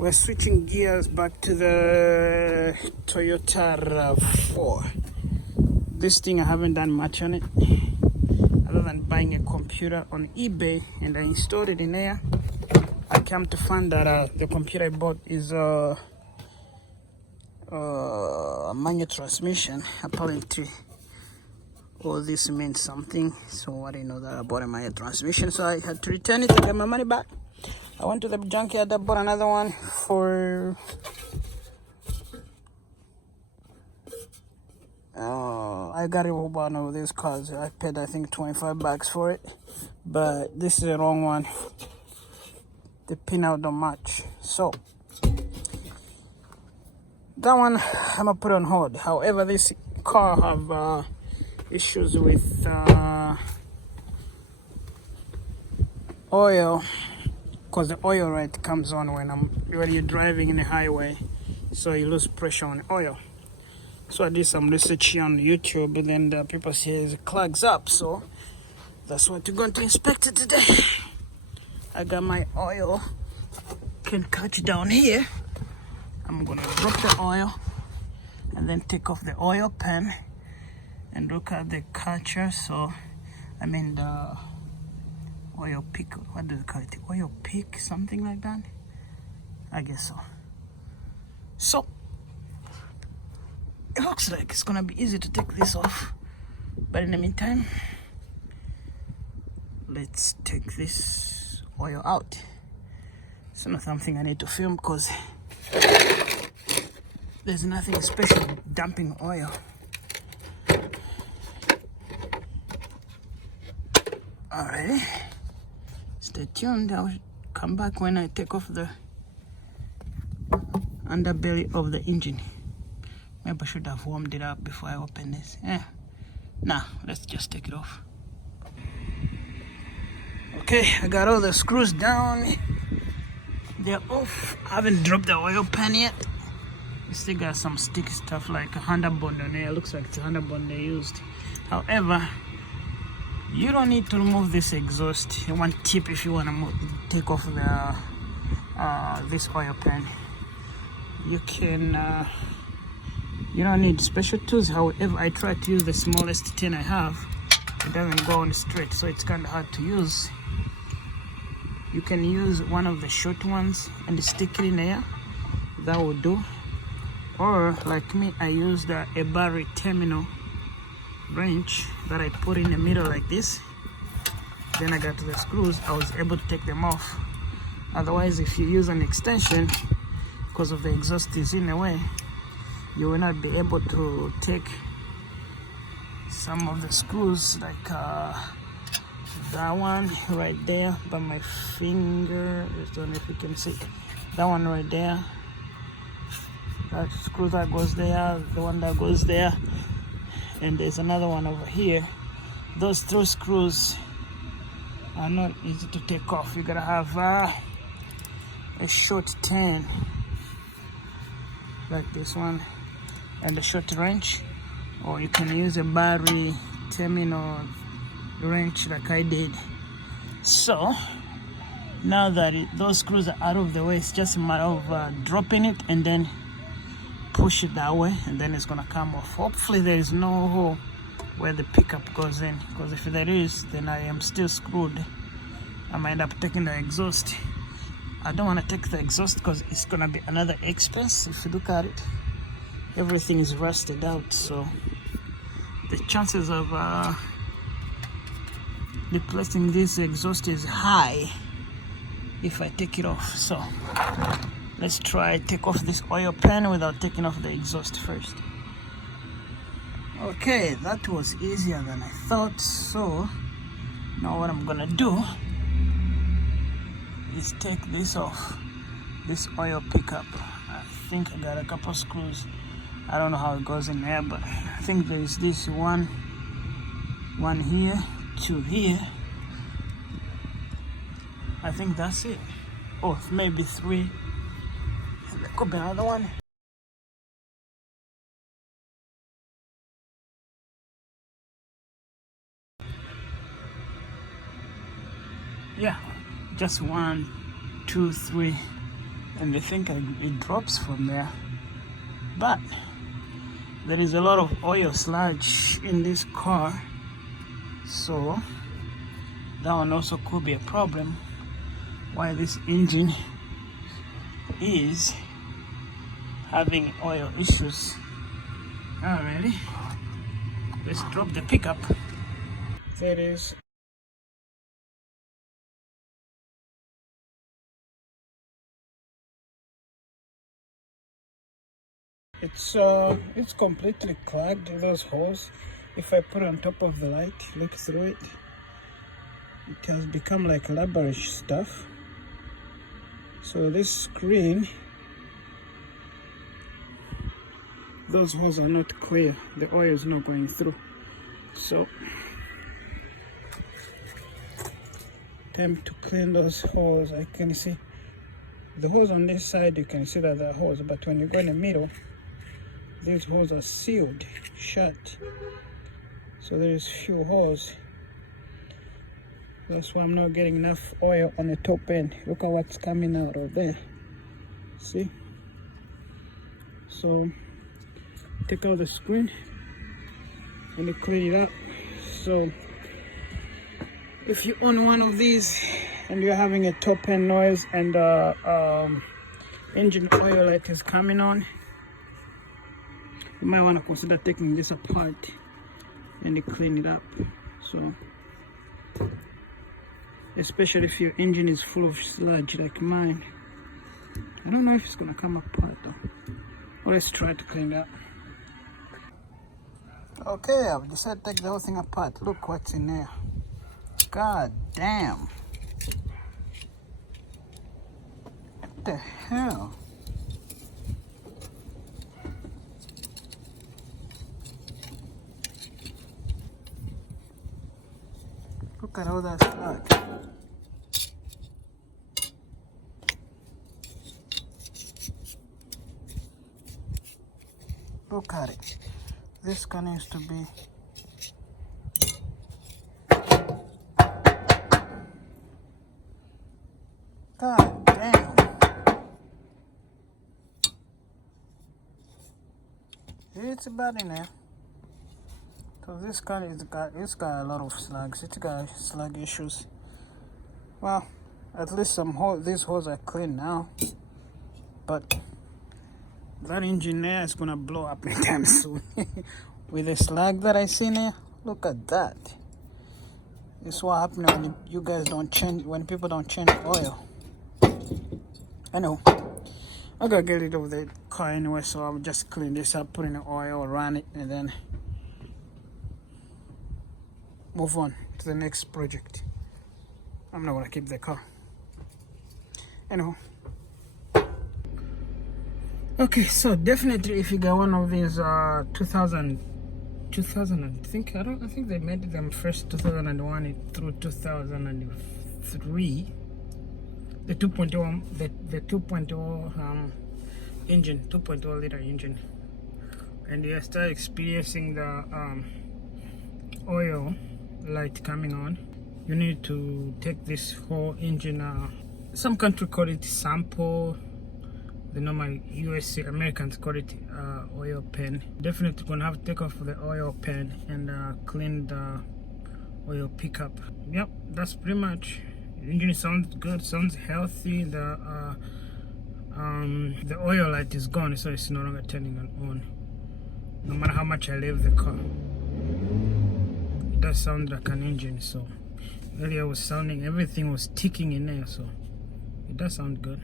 We're switching gears back to the Toyota RAV4. This thing, I haven't done much on it other than buying a computer on eBay, and I installed it in there. I came to find that the computer I bought is a manual transmission. Apparently all this means something, so I didn't know that I bought a manual transmission, so I had to return it and get my money back. I went to the junkyard. I bought another one for I got it with one of these cars. I paid, I think, 25 bucks for it, but this is the wrong one. The pinout don't match, so that one I'm gonna put on hold. However, this car have issues with oil, because the oil right comes on when you're driving in the highway, so you lose pressure on oil. So I did some research here on YouTube, and then the people say it clogs up, so that's what we're going to inspect it today. I got my oil can catch down here. I'm gonna drop the oil and then take off the oil pan and look at the catcher. So I mean the oil pick, what do you call it? Oil pick, something like that, I guess so. So it looks like it's gonna be easy to take this off, but in the meantime, let's take this oil out. It's not something I need to film because there's nothing special dumping oil. Alrighty, stay tuned. I'll come back when I take off the underbelly of the engine. Maybe I should have warmed it up before I open this. Nah, let's just take it off. Okay, I got all the screws down. They're off. I haven't dropped the oil pan yet. We still got some sticky stuff like a Honda bond on there. It looks like it's a Honda bond they used. However, you don't need to remove this exhaust. One tip if you want to take off the this oil pan, you can. You don't need special tools. However, I try to use the smallest tin I have. It doesn't go on straight, so it's kind of hard to use. You can use one of the short ones and stick it in there. That will do. Or like me, I used a battery terminal wrench that I put in the middle like this. Then I got to the screws. I was able to take them off. Otherwise, if you use an extension, because of the exhaust is in the way, you will not be able to take some of the screws, like that one right there by my finger. I don't know if you can see that one right there. That screw that goes there, the one that goes there, and there's another one over here. Those two screws are not easy to take off. You gotta have a short tin like this one and a short wrench, or you can use a battery terminal wrench like I did. So now that those screws are out of the way, it's just a matter of dropping it and then push it that way, and then it's gonna come off. Hopefully there is no hole where the pickup goes in, because if there is, then I am still screwed. I might end up taking the exhaust. I don't want to take the exhaust because it's gonna be another expense. If you look at it, everything is rusted out, so the chances of replacing this exhaust is high if I take it off. So let's try take off this oil pan without taking off the exhaust first. Okay, that was easier than I thought. So now what I'm gonna do is take this off, this oil pickup. I think I got a couple screws. I don't know how it goes in there, but I think there is this one here, two here. I think that's it. Oh, maybe three. There could be another one. Yeah, just 1, 2, 3. and they think it drops from there, but there is a lot of oil sludge in this car, so that one also could be a problem why this engine is having oil issues. Alrighty, let's drop the pickup. There it is. It's completely clogged, those holes. If I put on top of the light, look through it, it has become like labberish stuff. So this screen, those holes are not clear, the oil is not going through. So time to clean those holes. I can see the holes on this side, you can see that they're holes, but when you go in the middle, these holes are sealed shut, so there is few holes. That's why I'm not getting enough oil on the top end. Look at what's coming out of there. See? So take out the screen and you clean it up. So if you own one of these and you're having a top end noise and engine oil light is coming on, you might want to consider taking this apart and you clean it up. So especially if your engine is full of sludge like mine. I don't know if it's gonna come apart though. Well, let's try to clean it up. Okay, I've decided to take the whole thing apart. Look what's in there. God damn. What the hell? Look at all that sludge. Look at it. This car needs to be God damn. It's bad in there. So this car it's got a lot of slugs. It's got slug issues. Well, at least these holes are clean now. But that engine there is gonna blow up anytime soon. With the slug that I see there, look at that. This is what happens when you guys don't change, when people don't change oil. I know. I gotta get rid of the car anyway, so I'll just clean this up, put in the oil, run it, and then move on to the next project. I'm not gonna keep the car. Anyhow. Okay, so definitely if you got one of these 2000 I think they made them first 2001 through 2003, the 2.0 the 2.0 engine, 2.0 liter engine, and you start experiencing the oil light coming on, you need to take this whole engine, some country call it sample, the normal USA Americans call it oil pan. Definitely gonna have to take off the oil pan and clean the oil pickup. Yep, that's pretty much. The engine sounds good, sounds healthy. The oil light is gone, so it's no longer turning on. No matter how much I leave the car, it does sound like an engine. So earlier was sounding, everything was ticking in there, so it does sound good.